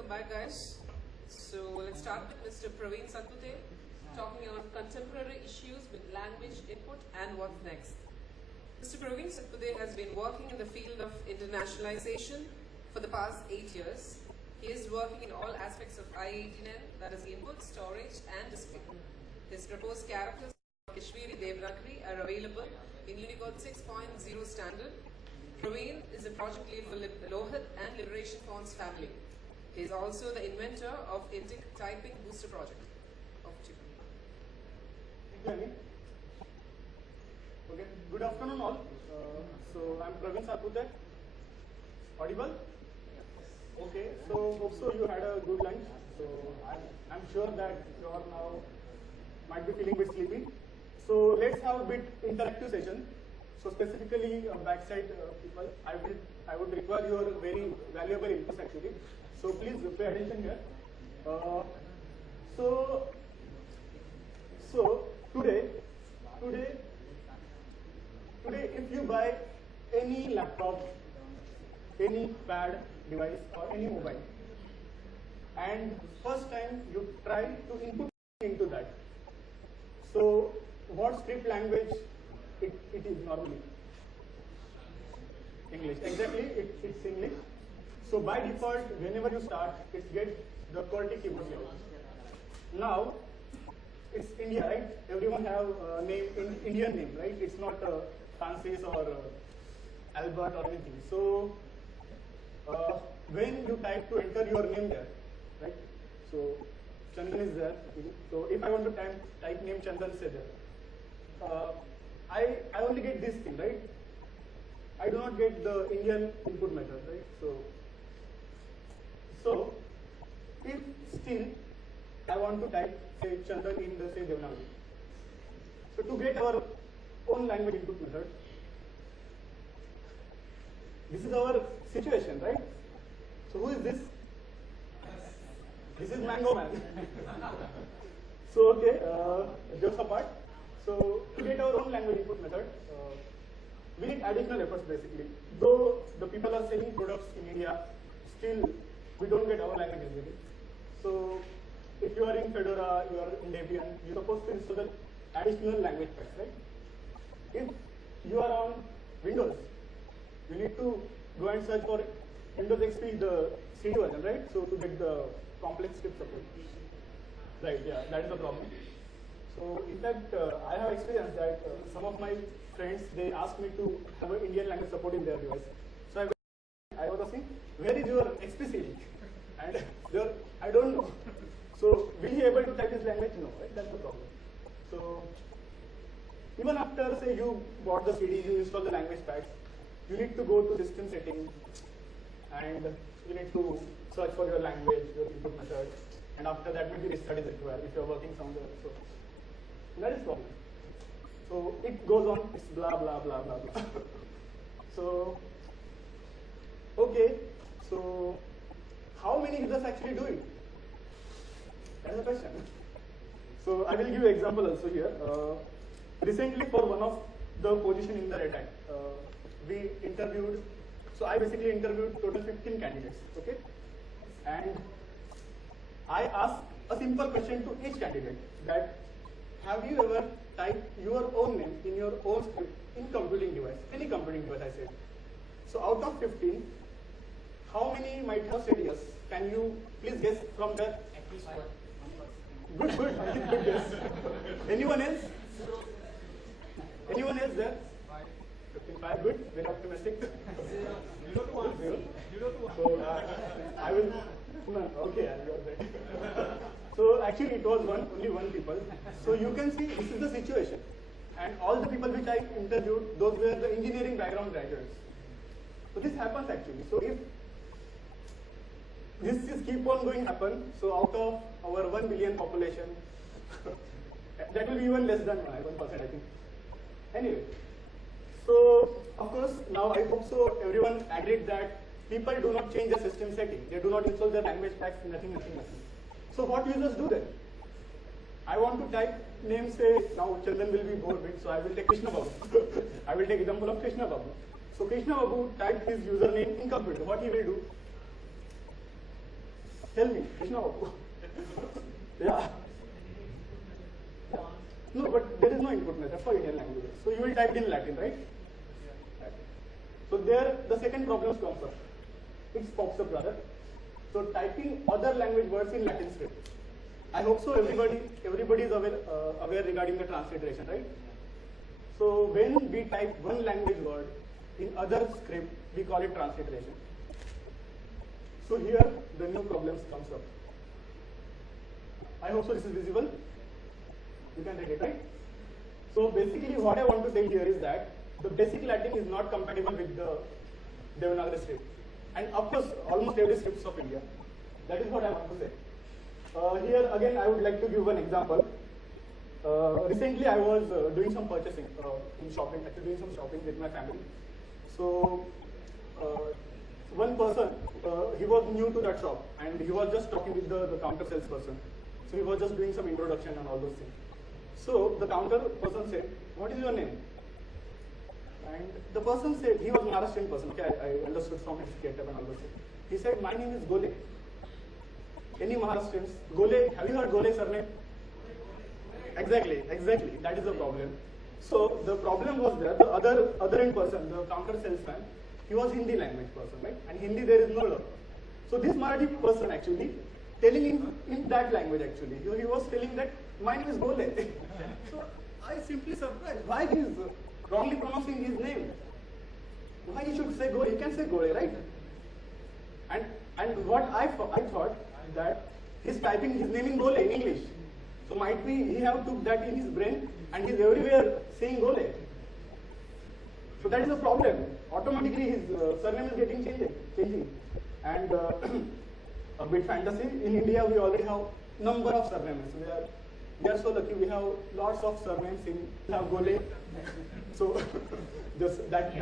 welcome back, guys. So let's start with Mr. Praveen Satpute talking on contemporary issues with language input and what's next. Mr. Praveen Satpute has been working in the field of internationalization for the past 8 years. He is working in all aspects of I-18N, that is input, storage and display. His proposed characters of Kashmiri Devanagari are available in Unicode 6.0 standard. Praveen is a project lead for Lohit and Liberation Fonts family. He is also the inventor of Indic Typing Booster project. Thank you, Annie. Okay, good afternoon all. So I'm Praveen Satpute. Audible? Okay, so hope so you had a good lunch. So I'm sure that you are now might be feeling a bit sleepy. So let's have a bit interactive session. So specifically backside people, I would require your very valuable inputs actually. So please pay attention here. So today if you buy any laptop, any pad device or any mobile, and first time you try to input into that, so what script language it is normally? English. Exactly, it's English. So by default, whenever you start, it gets the QWERTY keyboard layout. Now, it's India, right? Everyone have a name, Indian name, right? It's not Francis or Albert or anything. So when you type to enter your name there, right? So Chandan is there. So if I want to type name Chandan, say there. I only get this thing, right? I do not get the Indian input method, right? So if still I want to type say Chandan in the say Devanagari. So to get our own language input method, this is our situation, right? So who is this? This is Mango Man. So okay, jokes apart. So to get our own language input method, we need additional efforts basically. Though the people are selling products in India, still we don't get our language easily. So if you are in Fedora, you are in Debian, you're supposed to install the additional language packs, right? If you are on Windows, you need to go and search for Windows XP, the CD version, right? So to get the complex script support. Right, yeah, that is the problem. So in fact, I have experienced that some of my friends, they asked me to have an Indian language support in their device. So I was asking, where is your XP CD? And I don't know. So will he able to type this language? No, right? That's the problem. So even after say you bought the CD, you install the language packs, you need to go to system settings and you need to search for your language, your input method, and after that maybe restart is required if you are working somewhere. So that is the problem. So it goes on, it's blah blah blah blah blah. So okay, so how many users actually do it? That's the question. So I will give you an example also here. Recently for one of the position in the Red Hat, we interviewed, so I basically interviewed total 15 candidates, okay? And I asked a simple question to each candidate that, have you ever typed your own name in your own script in computing device, any computing device I said. So out of 15, how many might have said yes? Can you please guess from there? At least one. Good, good guess. Anyone else? Anyone else there? 55, good, very optimistic. 0 to 1. 0 to 1. So I will, no, okay, I got that. So actually it was only one people. So you can see this is the situation. And all the people which I interviewed, those were the engineering background graduates. So this happens actually. So if this is keep on going happen, so out of our 1 billion population, that will be even less than 1% I think. Anyway, so of course now I hope so everyone agreed that people do not change the system setting. They do not install their language packs, nothing. So what users do then? I want to type name, say now Chandan will be bored with, so I will take Krishna Babu. I will take example of Krishna Babu. So Krishna Babu typed his username in computer. What he will do? Tell me, Krishna. Yeah. No, but there is no input method for Indian languages. So you will type in Latin, right? So there, the second problem comes up. It pops up rather. So typing other language words in Latin script. I hope so. Everybody is aware regarding the transliteration, right? So when we type one language word in other script, we call it transliteration. So here the new problems comes up. I hope so this is visible. You can read it, right? So basically what I want to say here is that the basic Latin is not compatible with the Devanagari script. And of course, almost every scripts of India. That is what I want to say. Here again, I would like to give one example. Recently, I was doing some purchasing in shopping, actually doing some shopping with my family. So one person, he was new to that shop and he was just talking with the counter salesperson. So he was just doing some introduction and all those things. So the counter person said, "What is your name?" And the person said, he was an Maharashtrian person, okay, I understood from his get-up and all those things. He said, "My name is Gole." Any Maharashtrians? Gole, have you heard Gole surname? Exactly, that is the problem. So the problem was there, the other end person, the counter salesman, he was Hindi language person, right? And Hindi there is no law. So this Marathi person actually, telling in that language actually, he was telling that my name is Gole. So I simply surprised, why he is wrongly pronouncing his name? Why he should say Gole? He can say Gole, right? And what I thought that he's typing his name in Gole in English. So might be he have took that in his brain and he's everywhere saying Gole. So that is the problem. Automatically his surname is getting changing. And a bit fantasy, in India we already have number of surnames. We are so lucky, we have lots of surnames we have Gole. So just that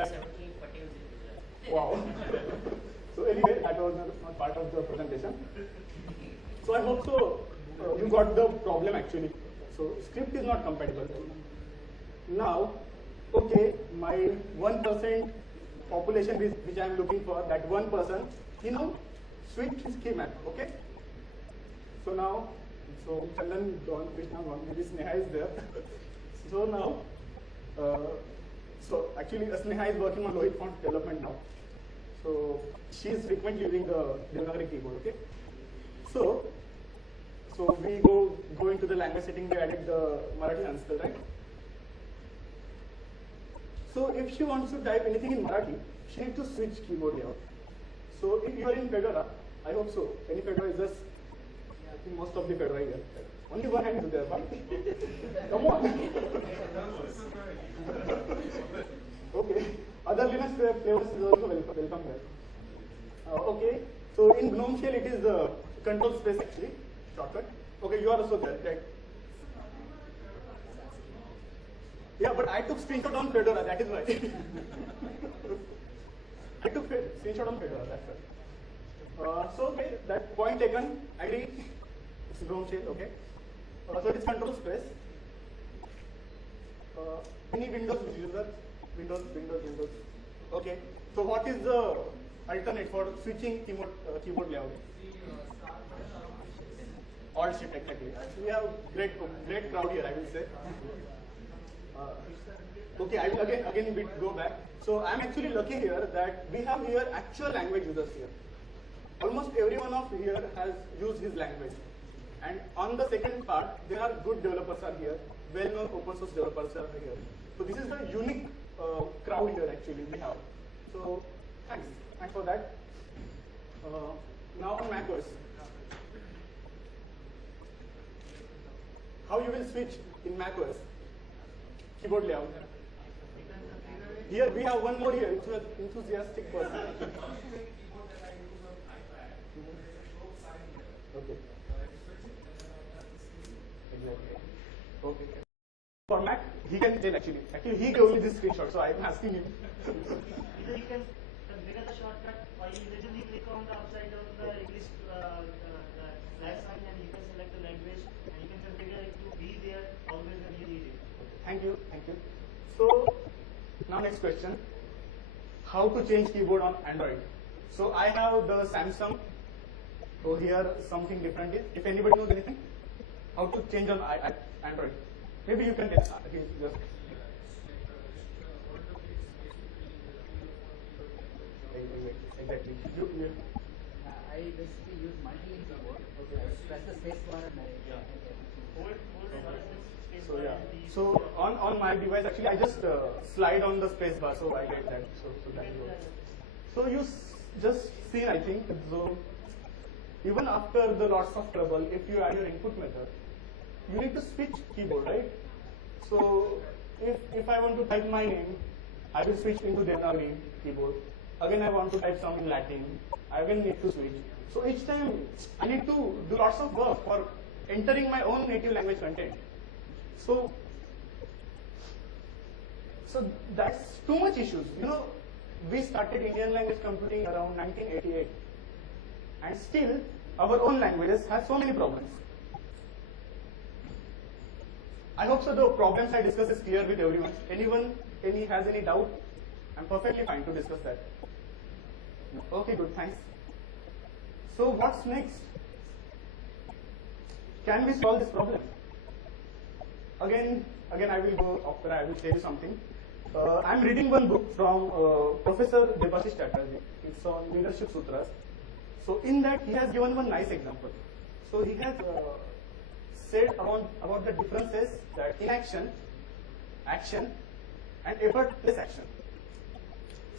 wow. So anyway, that was not part of the presentation. So I hope so you got the problem actually. So script is not compatible. Now, okay, my 1% population which I am looking for, that 1%, he now switched his key map, okay? So now, so Chandan, Don, Krishna, maybe Sneha is there. So now, so actually Sneha is working on Lohit font development now. So she is frequently using the Devanagari keyboard, okay? So we go into the language setting, we added the Marathi unspell, right? So if she wants to type anything in Marathi, she needs to switch keyboard layout. So if you are in Fedora, I hope so, any Fedora is just, I think most of the Fedora here. Only one hand is there, right? Come on. Okay. Other Linux flavors is also welcome there. Okay. So in GNOME shell it is the control space actually, shortcut. Okay, you are also there, right? Yeah, but I took screenshot on Fedora, that is why. I took screenshot on Fedora, that's why. So okay, that point taken, agree. It's GNOME shell, okay. So it is control space. Any Windows user? Windows. Okay. So what is the alternate for switching keyboard layout? Alt shift exactly. We have great crowd here, I will say. Okay, I will again go back. So I'm actually lucky here that we have here actual language users here. Almost everyone of here has used his language. And on the second part, there are good developers are here, well-known open source developers are here. So this is the unique crowd here actually we have. So thanks for that. Now on macOS. How you will switch in macOS? Keyboard layout. Here we have one more here, it's an enthusiastic person. Okay. Exactly. Okay. For Mac, he can tell actually. Actually, he gave me this screenshot, so I'm asking him. Either you can configure the shortcut, or you literally click on the upside of the English slash sign, and you can select the language, and you can configure it to be there always when you need it. Thank you. So now next question: how to change keyboard on Android? So I have the Samsung. So here something different is, if anybody knows anything, how to change on Android. Maybe you can tell. Okay, just. Exactly. I basically use multi-link keyboard. I press the space bar and Hold space So bar yeah. and the- So on my device, actually, I just slide on the space bar, so I get that. So that works. So you just see, I think, so even after the lots of trouble, if you add your input method, you need to switch keyboard, right? So if I want to type my name, I will switch into Devanagari keyboard. Again, I want to type some in Latin. I again need to switch. So each time I need to do lots of work for entering my own native language content. So that's too much issues. You know, we started Indian language computing around 1988, and still our own languages have so many problems. I hope so the problems I discuss is clear with everyone. Anyone has any doubt? I'm perfectly fine to discuss that. Okay, good, thanks. So what's next? Can we solve this problem? Again, I will go after I will tell you something. I'm reading one book from Professor Debashish Chatterjee. It's on Leadership Sutras. So in that he has given one nice example. So he has said about the differences that inaction, action, and effortless action.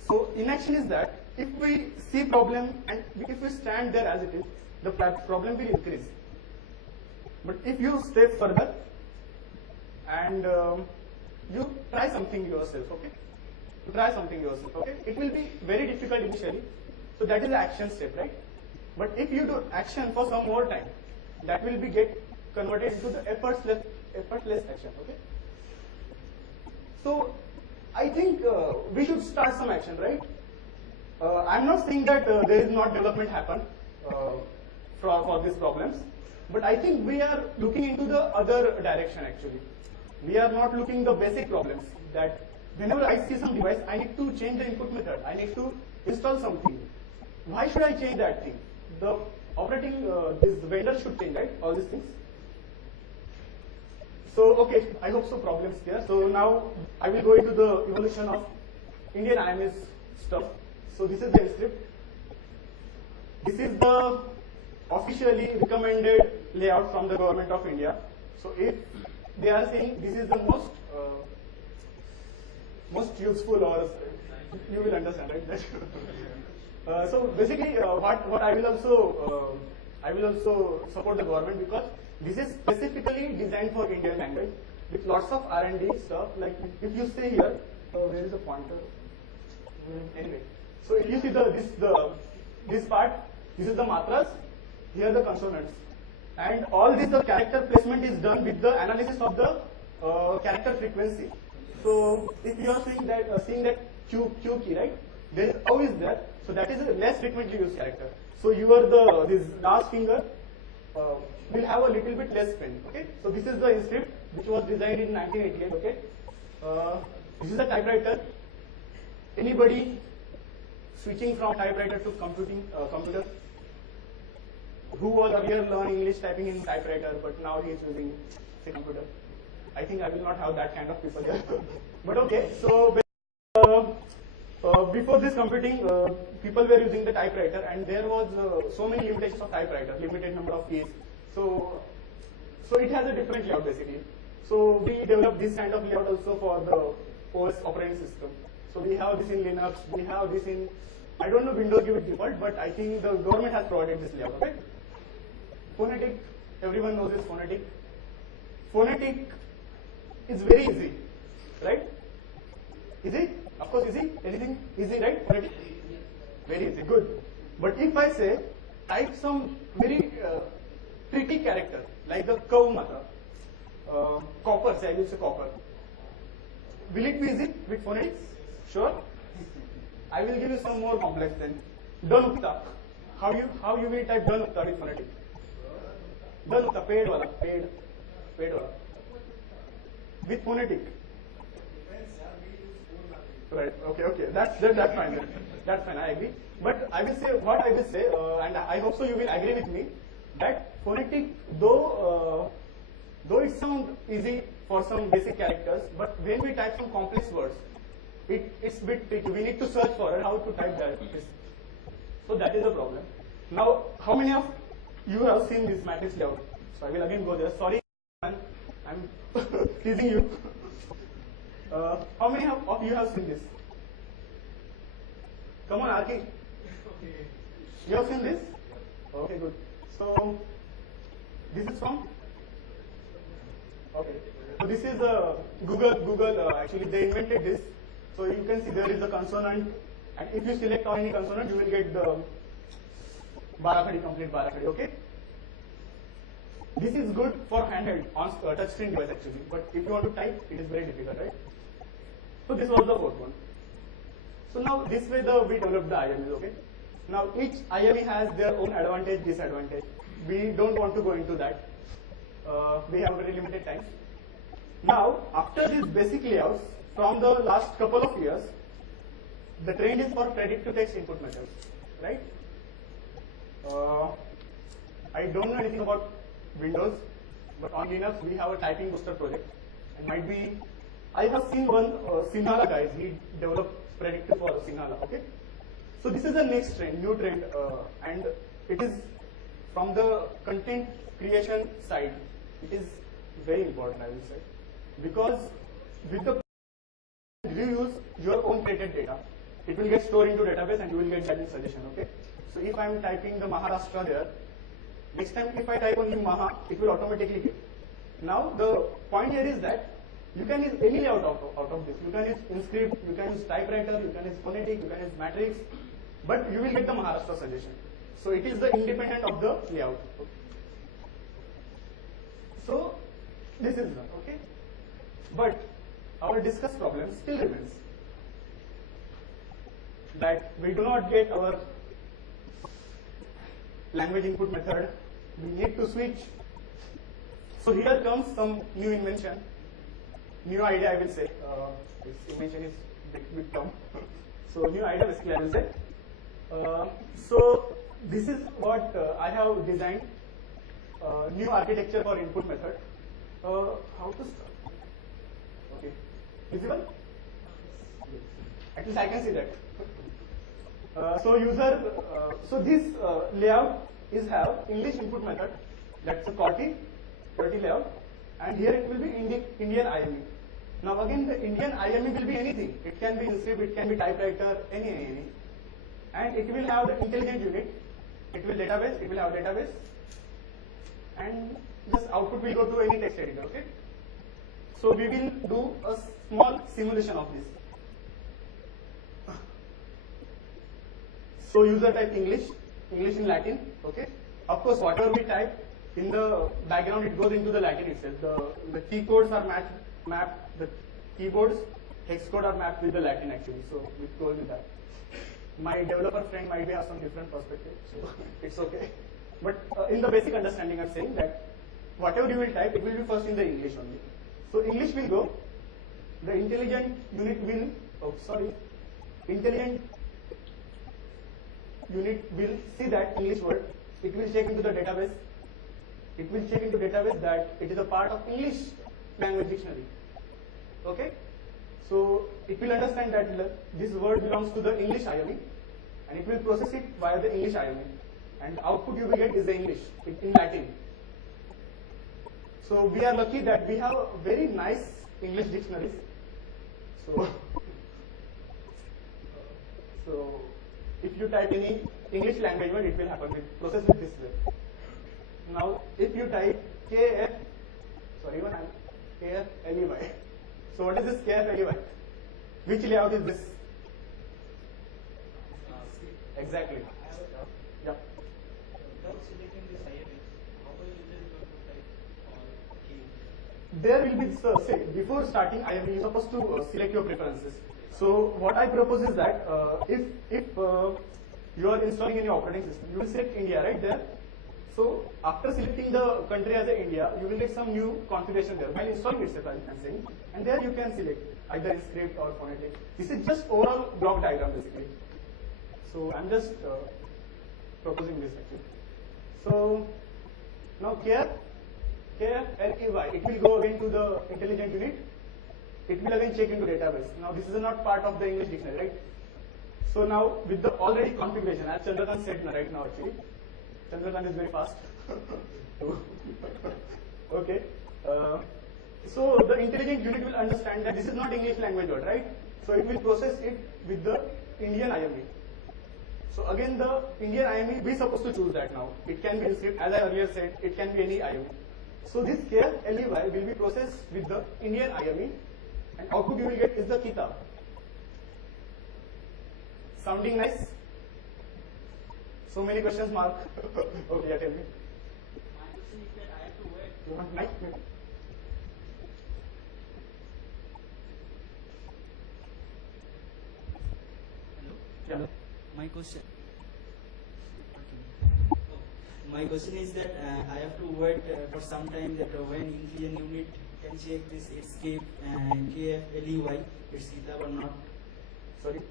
So inaction is that if we see problem and if we stand there as it is, the problem will increase. But if you step further and you try something yourself, okay? You try something yourself, okay? It will be very difficult initially. So that is the action step, right? But if you do action for some more time, that will be get converted into the effortless action, okay? So I think we should start some action, right? I'm not saying that there is not development happen for these problems, but I think we are looking into the other direction actually. We are not looking the basic problems that whenever I see some device, I need to change the input method. I need to install something. Why should I change that thing? The operating, this vendor should change, right? All these things. So, okay, I hope so problems here. So now I will go into the evolution of Indian IMS stuff. So this is the script. This is the officially recommended layout from the government of India. So if they are saying this is the most useful, or you will understand, right? So basically, what I will also support the government, because this is specifically designed for Indian language with lots of R&D stuff. Like if you see here, where is the pointer? Anyway, so if you see this part, this is the matras, here the consonants, and all this the character placement is done with the analysis of the character frequency. So if you are seeing that Q key, right? There is always there. So that is a less frequently used character. So this last finger will have a little bit less spin. Okay. So this is the script which was designed in 1988. Okay. This is a typewriter. Anybody switching from typewriter to computer? Who was earlier learning English typing in typewriter, but now he is using say computer? I think I will not have that kind of people here. But okay. So before this computing, people were using the typewriter, and there was so many limitations of typewriter, limited number of keys. So it has a different layout basically. So we developed this kind of layout also for the OS operating system. So we have this in Linux, we have this in, I don't know Windows give it default, but I think the government has provided this layout. Okay. Phonetic, everyone knows this phonetic. Phonetic is very easy, right? Easy? Of course, easy. Anything easy, right? Phonetic? Very easy, good. But if I say type some very tricky character like the curve matra, copper, say I will say copper. Will it be easy with phonetics? Sure. I will give you some more complex then. Danukta. How you will type Danukta with phonetic? Danukta, paid wala, paid wala. With phonetic. Right. Okay. That's fine. Then. That's fine. I agree. But I will say what I will say, and I hope so you will agree with me that phonetic, though it sounds easy for some basic characters, but when we type some complex words, it's a bit tricky. We need to search for it, how to type that. So that is the problem. Now, how many of you have seen this matrix layout? So I will again go there. Sorry, I'm teasing you. How many of you have seen this? Come on, Arki. You have seen this? Okay, good. So this is from? Okay. So this is Google. Actually, they invented this. So you can see there is a consonant, and if you select on any consonant, you will get the Barakhadi, complete Barakhadi. Okay. This is good for handheld on touchscreen device actually, but if you want to type, it is very difficult, right? So this was the fourth one. So now this way we developed the IMEs, okay? Now each IME has their own advantage, disadvantage. We don't want to go into that. We have very limited time. Now after these basic layouts, from the last couple of years, the trend is for predict to text input methods, right? I don't know anything about Windows, but on Linux we have a typing booster project. And might be, I have seen one Sinhala guys, he developed predictive for Sinhala, okay? So this is the next trend, new trend, and it is from the content creation side, it is very important, I will say. Because with the you use your own created data, it will get stored into database and you will get that in suggestion, okay? So if I am typing the Maharashtra there, next time if I type only Maha, it will automatically get. Now the point here is that you can use any layout out of this. You can use InScript, you can use typewriter, you can use phonetic, you can use matrix, but you will get the Maharashtra suggestion. So it is the independent of the layout. Okay. So this is done, okay? But our discussed problem still remains that we do not get our language input method. We need to switch. So here comes some new invention, new idea I will say. This invention is big term. So new idea basically I will say. So this is what I have designed, new architecture for input method. How to start? Okay. Visible? At least I can see that. So this layout is have English input method, that's a QWERTY layout, and here it will be Indian IME. Now again the Indian IME will be anything. It can be InScript, it can be typewriter, any. And it will have the intelligent unit, it will have database, and this output will go to any text editor, okay? So we will do a small simulation of this. So user type English in Latin, okay? Of course, whatever we type in the background, it goes into the Latin itself. The key codes are mapped, the keyboards, hex code are mapped with the Latin actually, so we go with that. My developer friend might have some different perspective, so it's okay. But in the basic understanding, I'm saying that whatever you will type, it will be first in the English only. So English will go, the intelligent unit will, intelligent unit will see that English word, it will check into the database, that it is a part of English language dictionary, okay? So it will understand that this word belongs to the English IME, and it will process it via the English IME, and the output you will get is the English, in Latin. So we are lucky that we have very nice English dictionaries. So if you type any English language word, it will happen. It process it this way. Now if you type KFLEY. So what is this KFLEY? Which layout is this? Exactly. Yeah. Without selecting this IMS, how will user is going to type or key? There will be, say, before starting IME, you're supposed to select your preferences. So what I propose is that if you are installing any operating system, you will select India right there. So after selecting the country as a India, you will get some new configuration there. While installing itself, I'm saying, and there you can select either in script or phonetic. This is just overall block diagram basically. So I'm just proposing this actually. So now KFLEY, it will go again to the intelligent unit. It will again check into database. Now this is not part of the English dictionary, right? So now with the already configuration, as Chandrakant said right now actually, Chandrakant is very fast. Okay. So the intelligent unit will understand that this is not English language word, right? So it will process it with the Indian IME. So again the Indian IME, we are supposed to choose that now. It can be in script, as I earlier said, it can be any IME. So this KFLEY will be processed with the Indian IME, and output you will get is the kitab. Sounding nice? So many questions, Mark. Okay, yeah, tell me. My question is that I have to wait. You want mic? Hello? Yeah. My question. My question is that I have to wait for some time that when Indian unit can check this escape and KFLEY, it's kitab or not. Sorry.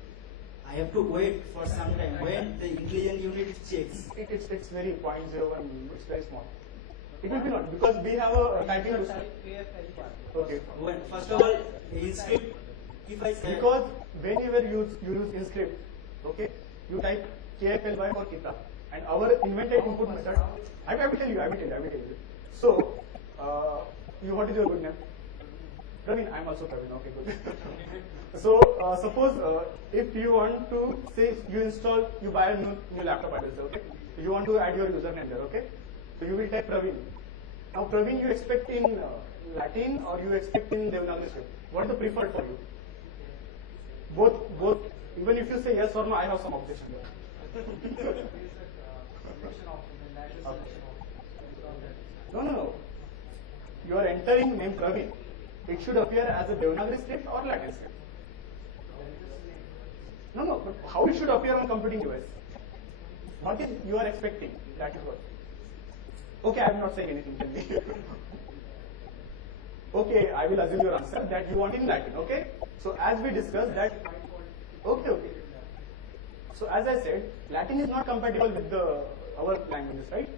I have to wait for some time when the intelligent unit checks. It's very 0.01, it's very small. It will be not, because we have a typing booster. Okay. When, first of all, in script, if I say Because whenever you use in script, okay, you type KFLY or kitab, and our invented input method, I will tell you. So, what is your good name? Praveen, I'm also Praveen, okay, good. So, suppose if you want to say you buy a new laptop, I will say, okay, you want to add your username there, okay, so you will type Praveen. Now Praveen you expect in Latin or you expect in Devanagari script? What is the preferred for you? Both, even if you say yes or no, I have some objection there. No. You are entering name Praveen. It should appear as a Devanagari script or Latin script. No, but how it should appear on computing device? What is you are expecting? That is what. Okay, I am not saying anything. Tell me. Okay, I will assume your answer that you want in Latin. Okay. So as we discussed that. Okay. So as I said, Latin is not compatible with our languages, right?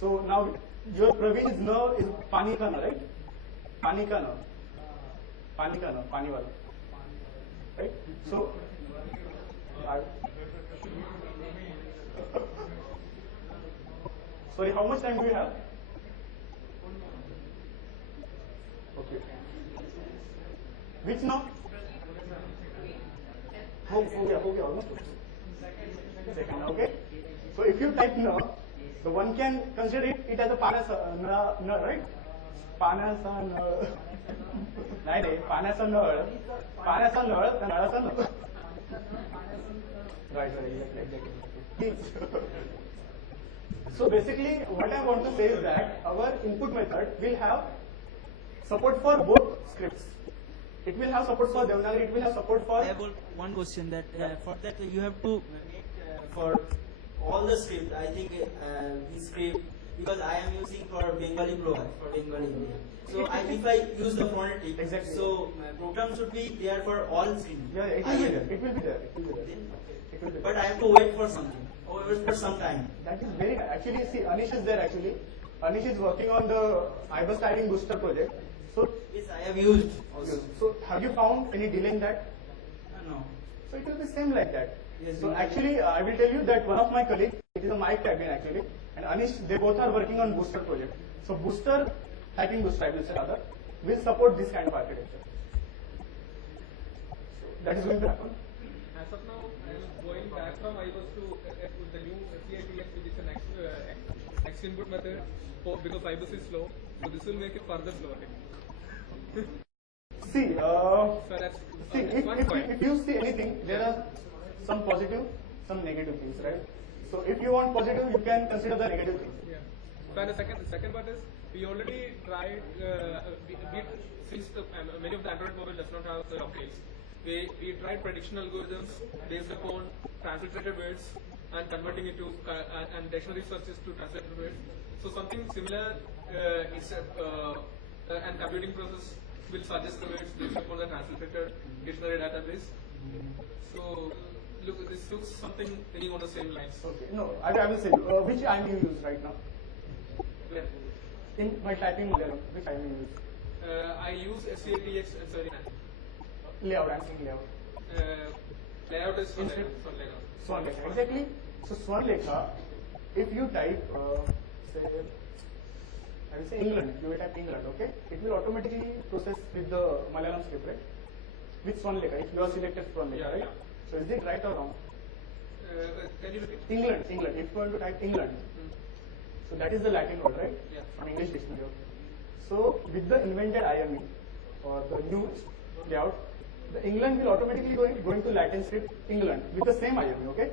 So now your Praveen is pani ka na, right? Pani wala. Right? So sorry, how much time do you have? Okay. Which now? Okay, almost. Second, okay. So if you type no, so one can consider it as a panasa, no, right? Panasa no. Panasa no. Panasa no. Right, exactly. So basically, what I want to say is that our input method will have support for both scripts. It will have support for Devanagari, it will have support for. I have one question that for that you have to make for all the script. I think this script because I am using for Bengali program for Bengali India. So if I use the phonetic, exactly. So program should be there for all script. Yeah, it will be there. But I have to wait for something. Wait for some time. That is very nice. Actually, see, Anish is there actually. Anish is working on the IBUS typing booster project. So yes, I have used also. So have you found any delay in that? No. So it will be same like that. Yes, so actually, I will tell you that one of my colleagues, it is a mic typing actually, and Anish, they both are working on booster project. So booster, typing booster, I will say rather, will support this kind of architecture. So that is going to happen. As of now, I am going back from IBUS to the new CITX, which is an X input method, because IBUS is slow. So this will make it further slower. See, So that's if you see anything, there are some positive, some negative things, right? So if you want positive, you can consider the negative things. Yeah. So and the second part is we already tried. Since many of the Android mobile does not have the octaves, we tried prediction algorithms based upon transliterated words and converting it to and dictionary searches to translated words. So something similar is and computing process will suggest the words based upon the translated dictionary database. So look, this looks something running on the same lines. Okay. No, I will say which IM you use right now. Where? In my typing Malayalam, which IM you use? I use SATX and 39. Layout, I'm saying layout. Layout is Swan Instead- Layout. Swan Lekha. Exactly. So Swan Lekha, if you type, say, I will say England, you will type England, okay? It will automatically process with the Malayalam script, right? With Swan Lekha, if you are selected Swan Lekha, Yeah, right? yeah. So is it right or wrong? Can you repeat? England, if you want to type England, Mm. so that is the Latin word, right? Yeah. From English dictionary. So with the invented IME or the new layout, the England will automatically going to Latin script England with the same IME, okay?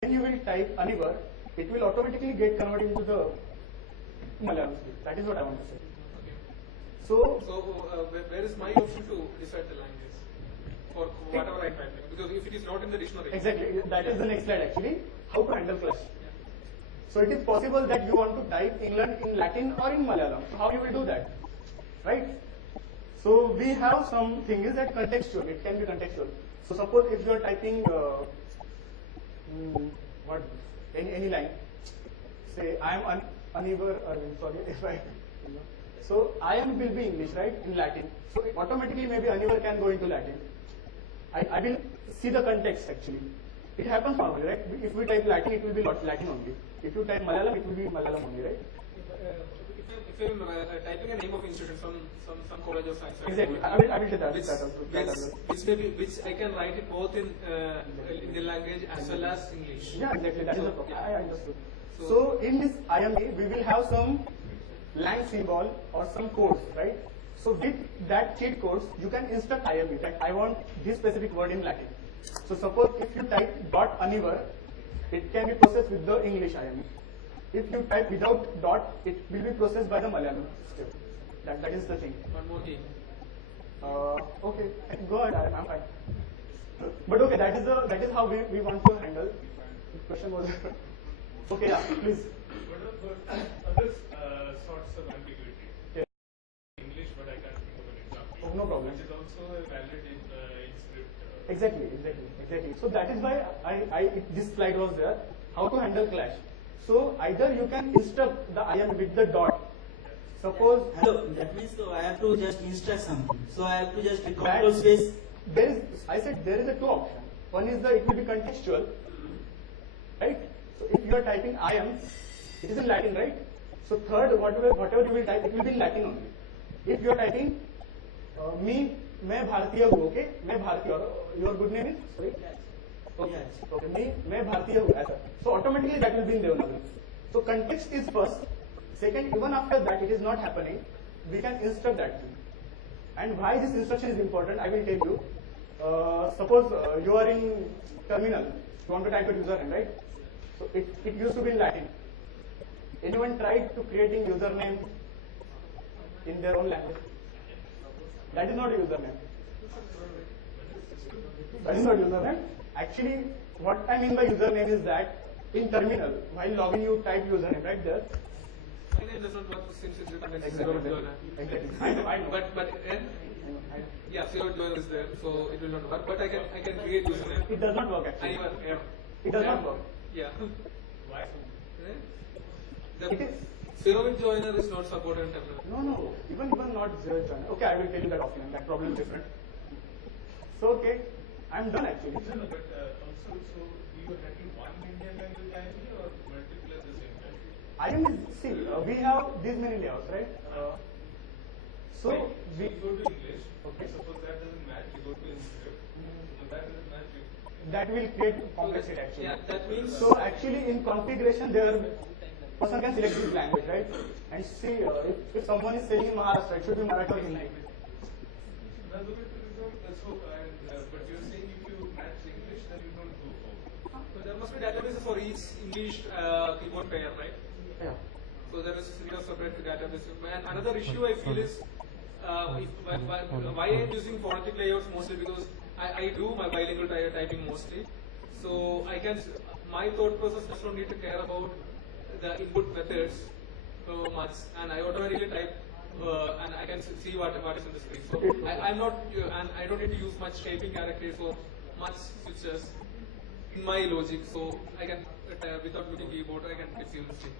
When you will type Anivar, it will automatically get converted into the Malayalam script. That is what I want to say. Okay. So So where is my option to decide the language for whatever I type? Because if it is not in the dictionary. exactly, that is the next slide actually. How to handle clash. So it is possible that you want to type England in Latin or in Malayalam. So how you will do that, right? So we have some things that contextual. It can be contextual. So suppose if you are typing what any line, say I am unable. Sorry if I. So I am will be English, right? In Latin. So automatically maybe unable can go into Latin. I will see the context actually. It happens normally, right? If we type Latin, it will be Latin only. If you type Malayalam, it will be Malayalam only, right? If I'm typing a name of institution, some college of science. Exactly. I will say that. Which, that also. That also. which I can write it both in the language as well as English. Yeah, exactly. That is So, the problem. yeah. I understood. So- So in this IME, we will have some lang symbol or some codes, right? So with that cheat codes, you can instruct IME that I want this specific word in Latin. So suppose if you type dot aniver, it can be processed with the English IME. If you type without dot, it will be processed by the Malayalam system. That is the thing. One more thing. Okay, go ahead. I'm fine. But okay, that is how we want to handle. The question was okay. Yeah, please. But other sorts of ambiguity. Yeah. English, but I can't think of an example. Oh, no problem. Which is also a valid in script. Exactly. So that is why this slide was there. How to handle clash. So either you can instruct the IM with the dot. Suppose Hello, that means so I have to just instruct something. So I have to just that control space. there is a two option. One is it will be contextual, right? So if you are typing IM, it is in Latin, right? So third, whatever you will type, it will be in Latin only. If you are typing मैं भारतीय हूँ, okay? मैं भारतीय हूँ. Your good name is? Sorry. Okay. Yes. Okay. मैं भारतीय हूँ ऐसा. So automatically that will be in Devanagari. So context is first. Second, even after that, it is not happening. We can instruct that thing. And why this instruction is important, I will tell you. Suppose you are in terminal. You want to type a username, right? So it used to be in Latin. Anyone tried to creating username in their own language? That is not a username. That is not username. Actually, what I mean by username is that in terminal, while logging you type username right there. My name does not work since it's written as Exactly. I know. But yeah, zero joiner is there, so it will not work. But I can create username. It does not work actually. Anyone, yeah. It does not work. Yeah. Why? It The is. zero joiner is not supported in terminal. No. Even not zero joiner. Okay, I will tell you that offline. That problem is different. So okay, I'm done actually. No, but also, so you are having one Indian language IME or multiple at the same time? I am see. We have these many layouts, right? So So we you go to English. Okay. Suppose that doesn't match, you go to Inscript. So that doesn't match. that will create complexity actually. Yeah, that means. So actually in configuration there person can select this language, right? And see if someone is saying in Maharashtra, it should be Marathi or Hindi. Now look at the result. So, but you're saying if you match English, then you don't go forward. So there must be databases for each English keyboard pair, right? Yeah. So there is separate database. And another issue I feel is why I am using phonetic layouts mostly because I do my bilingual typing mostly. So my thought process does not need to care about the input methods. much, and I automatically type, and I can see what is in the screen. So I'm not, and I don't need to use much shaping characters or much switches in my logic. So I can, without looking keyboard, I can get seamlessly.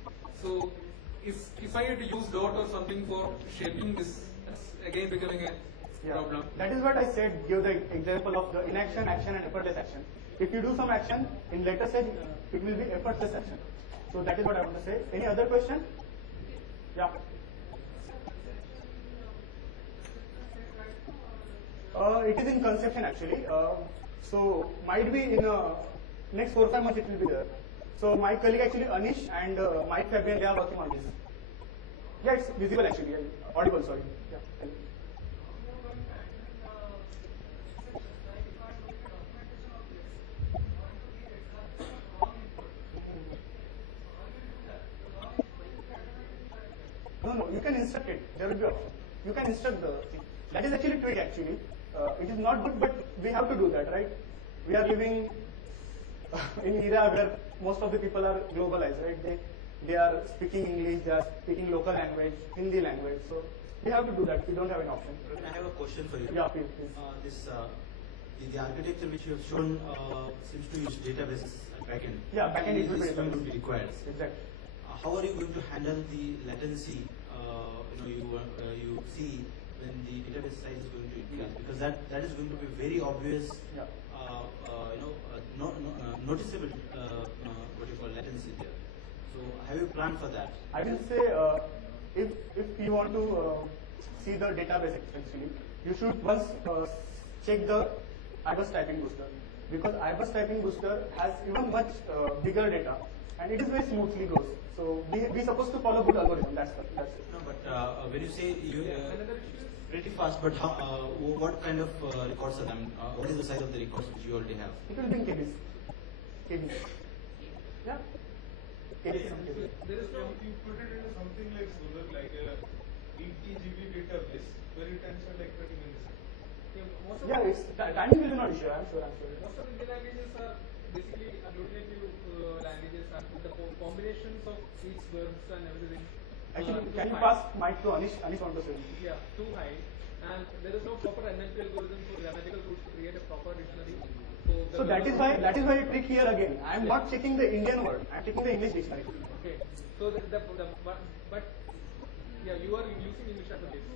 So if I had to use dot or something for shaping this, that's again becoming a problem. That is what I said, give the example of the inaction, action and effortless action. If you do some action, in later stage, it will be effortless action. So that is what I want to say. Any other question? Yeah. It is in conception actually. So might be in next 4 or 5 months it will be there. So my colleague actually Anish and Mike Fabian, they are working on this. Yeah, it's visible actually, audible, sorry. Yeah. No, you can instruct it. There will be option. You can instruct the thing. That is actually tweak actually. It is not good, but we have to do that, right? We are living in era where most of the people are globalized, right? They are speaking English, they are speaking local language, Hindi language. So we have to do that. We don't have an option. I have a question for you. Yeah, please. The architecture which you have shown seems to use databases backend. Yeah, backend is going to be required. Exactly. How are you going to handle the latency? You see when the database size is going to increase, because that is going to be very obvious. Yeah. Noticeable. What you call latency there. So have you planned for that? I will say if you want to see the database actually, you should once check the iBus typing booster, because iBus typing booster has even much bigger data and it is very smoothly goes. So we supposed to follow good algorithm. That's it. No, but when you say you pretty fast, but what kind of records are them? What is the size of the records which you already have? It will be in KBs. KBs. Yeah. KBs. There is no, you put it into something like Surat, like a 80 GB database, where it can start like 30 minutes. Yeah, it's timing will be not issue. I'm sure. Most of the languages are basically agglutinative languages, and the combinations of each verbs and everything. Actually, can you pass mic to Anish? Anish want to say. Yeah, too high, and there is no proper NLP algorithm for grammatical rules to create a proper dictionary. So that is why a trick here again. I am not checking the Indian word. I am checking the English dictionary. Okay. So but yeah, you are using English as a base.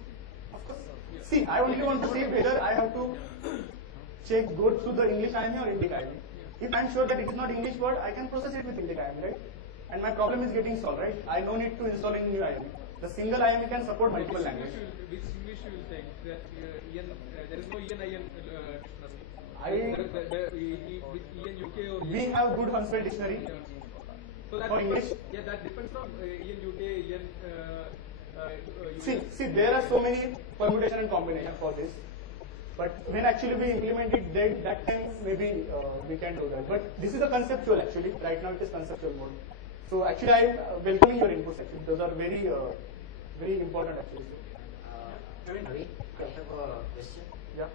Of course. Yeah. See, I only want to see whether I have to go through the English IME or Indic IME. If I am sure that it is not English word, I can process it with Indic IME, right? And my problem is getting solved, right? I no need to install any new IME. The single IME can support multiple languages. Which English you will take? There is no EN with EN UK or We have good Huntsville dictionary. Yeah. So that For English? Yeah, that depends on EN UK, EN. See, there are so many permutation and combination for this. But when actually we implement it, then that time maybe we can do that. But this is a conceptual actually. Right now it is conceptual mode. So actually I am welcoming your inputs actually. Those are very, very important actually. Ravi, I have a question. Yeah.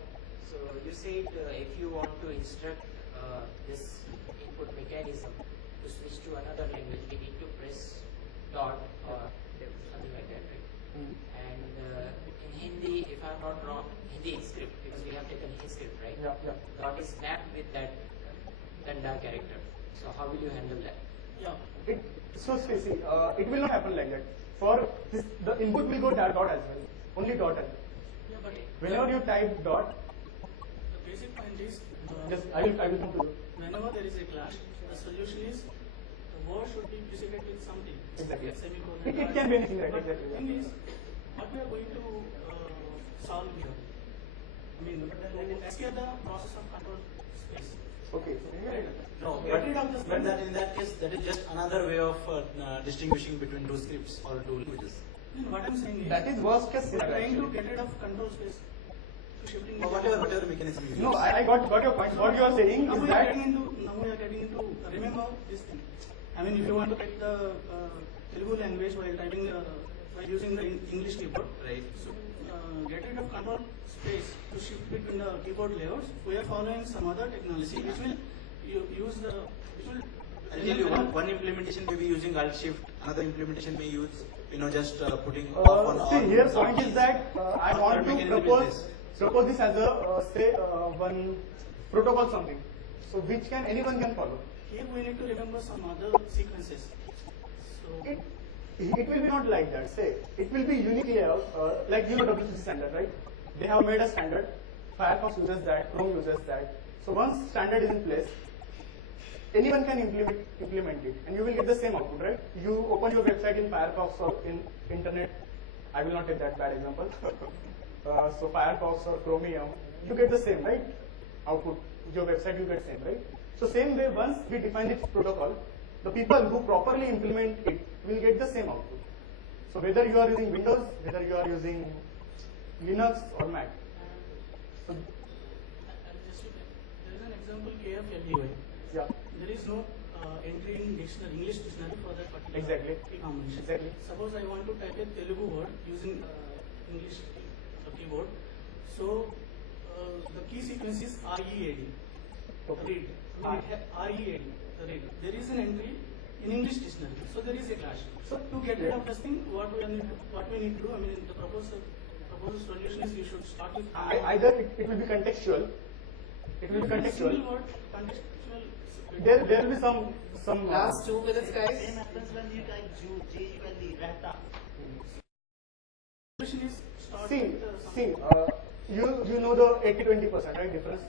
So you said if you want to instruct this input mechanism to switch to another language, we need to press dot or something like that, right? And in Hindi, if I'm not wrong, Hindi script, because we have taken Hindi script, right? Yeah. Dot is mapped with that Danda character. So how will you handle that? Yeah. So see, it will not happen like that. For this, the input will go dot as well. Only dot as well. Yeah, but Whenever you type dot, the basic point is, just I will come to you. whenever there is a clash, the solution is the word should be preceded with something. Exactly. Like semicolon. It can be anything, right? But Exactly. the thing is, what we are going to solve here. I mean, let's get the process of control space. Okay. No, Get rid of this but that in that case, that is just another way of distinguishing between two scripts or two languages. What I'm saying is, That is worst case we are scenario. trying to actually. get rid of control space to shifting. Or whatever mechanism you use. No, I got your point. What you are saying Now is we are that getting into remember this thing. I mean, if you want to get the Telugu language while typing while using the English keyboard, Right. so get rid of control space to shift between the keyboard layouts. We are following some other technology which will use the. I'll tell you, one implementation may be using Alt Shift, another implementation may use just putting off on See, all here some point is keys. that I want to Mechanism is propose this. this as a say one protocol something, so which anyone can follow. Here we need to remember some other sequences. So It will be not like that. Say it will be unique layout, like WCC standard, right? They have made a standard. Firefox uses that, Chrome uses that. So once standard is in place, anyone can implement it, and you will get the same output, right? You open your website in Firefox or in internet. I will not take that bad example. So Firefox or Chromium, you get the same, right? Output. Your website you get same, right? So same way, once we define this protocol, the people who properly implement it will get the same output. So whether you are using Windows, whether you are using Linux or Mac. So, there is an example KFLDY. yeah, There is no entry in dictionary, English dictionary for that particular Exactly. combination. Exactly. Suppose I want to type a Telugu word using English keyboard. So the key sequence is READ. Okay. Read. READ. The read. There is an entry in English dictionary. So there is a clash. So to get rid of this thing, what we need to do, I mean, the proposed solution is you should start with either it will be contextual. It will be contextual. Single word, contextual. There will be some Last 2 minutes, guys. Same happens when you type JULE, rata. Solution is start See, with you know the 80-20%, right, difference?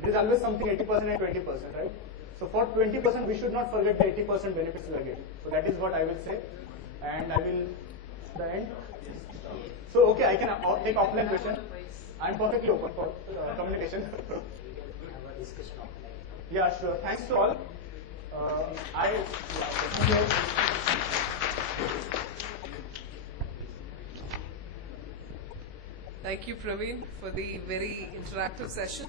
There is always something 80% and 20%, right? So for 20%, we should not forget the 80% benefits we are getting. So that is what I will say, and I will the end. So okay, I can take offline question. I am perfectly open for communication. We can have a discussion offline. Yeah, sure. Thanks to all. Thank you, Praveen, for the very interactive session.